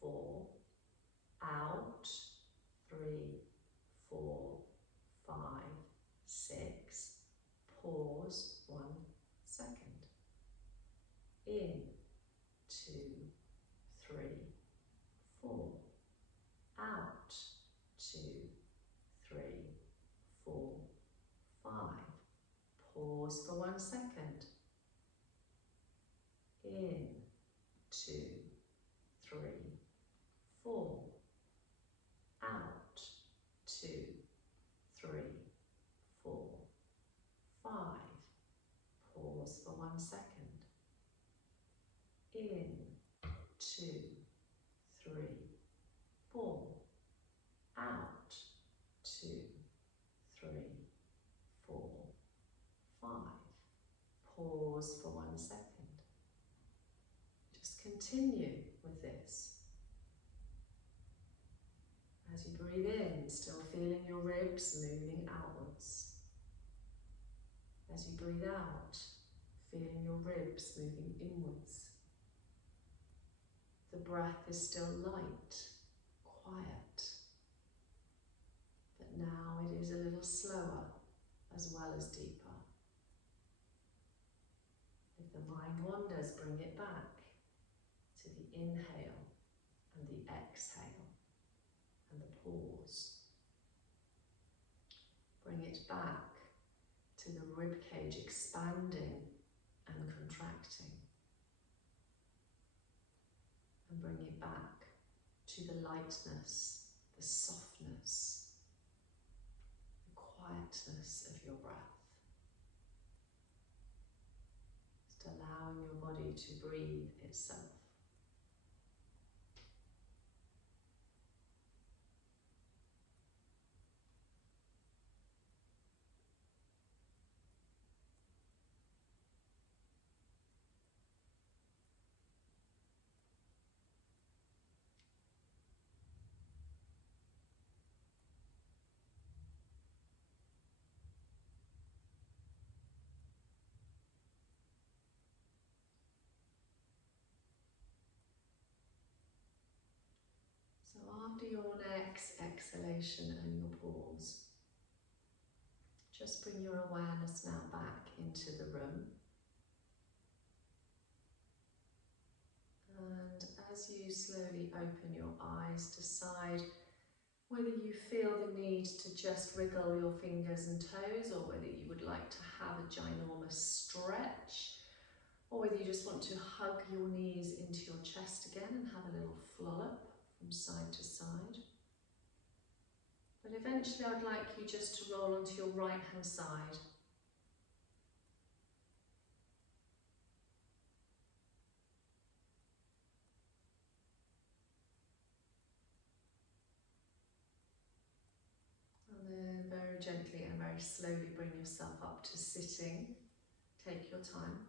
4, out, 3, 4, 5, 6, pause 1 second. In, 2, 3, 4, out, 2, 3, 4, 5. Pause for 1 second. In, 2, 3, 4, out, 2, 3, 4, 5. Pause for 1 second. In, 2, 3, 4, out, 2, 3, 4, 5. Pause for 1 second. Just continue with this. As you breathe in, still feeling your ribs moving outwards. As you breathe out, feeling your ribs moving inwards. The breath is still light, quiet, but now it is a little slower as well as deeper. If the mind wanders, bring it back to the inhale and the exhale and the pause. Bring it back to the rib cage expanding and contracting. And bring it back to the lightness, the softness, the quietness of your breath. Just allowing your body to breathe itself. So after your next exhalation and your pause, just bring your awareness now back into the room. And as you slowly open your eyes, decide whether you feel the need to just wriggle your fingers and toes, or whether you would like to have a ginormous stretch, or whether you just want to hug your knees into your chest again and have a little flollop from side to side. But eventually I'd like you just to roll onto your right hand side. And then very gently and very slowly bring yourself up to sitting. Take your time.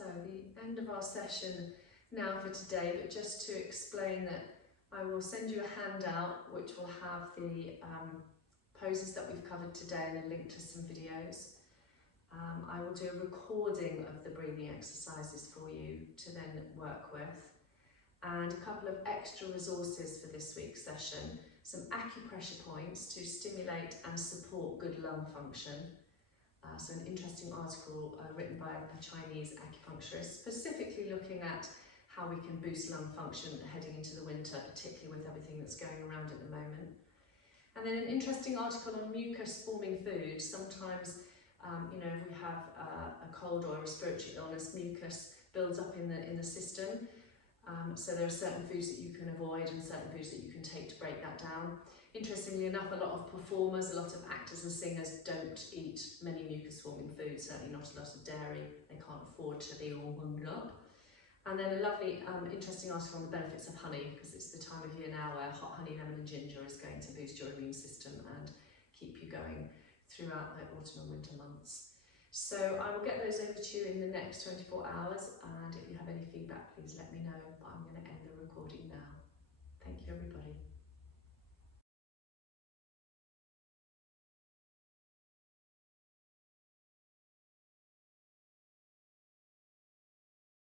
So the end of our session now for today, but just to explain that I will send you a handout which will have the poses that we've covered today and a link to some videos. I will do a recording of the breathing exercises for you to then work with, and a couple of extra resources for this week's session, some acupressure points to stimulate and support good lung function. So an interesting article written by a Chinese acupuncturist, specifically looking at how we can boost lung function heading into the winter, particularly with everything that's going around at the moment. And then an interesting article on mucus forming foods. Sometimes, if we have a cold or a respiratory illness, mucus builds up in the system. So there are certain foods that you can avoid and certain foods that you can take to break that down. Interestingly enough, a lot of performers, a lot of actors and singers don't eat many mucus-forming foods, certainly not a lot of dairy. They can't afford to be all hunged up. And then a lovely, interesting article on the benefits of honey, because it's the time of year now where hot honey, lemon and ginger is going to boost your immune system and keep you going throughout the autumn and winter months. So I will get those over to you in the next 24 hours, and if you have any feedback, please let me know. But I'm going to end the recording.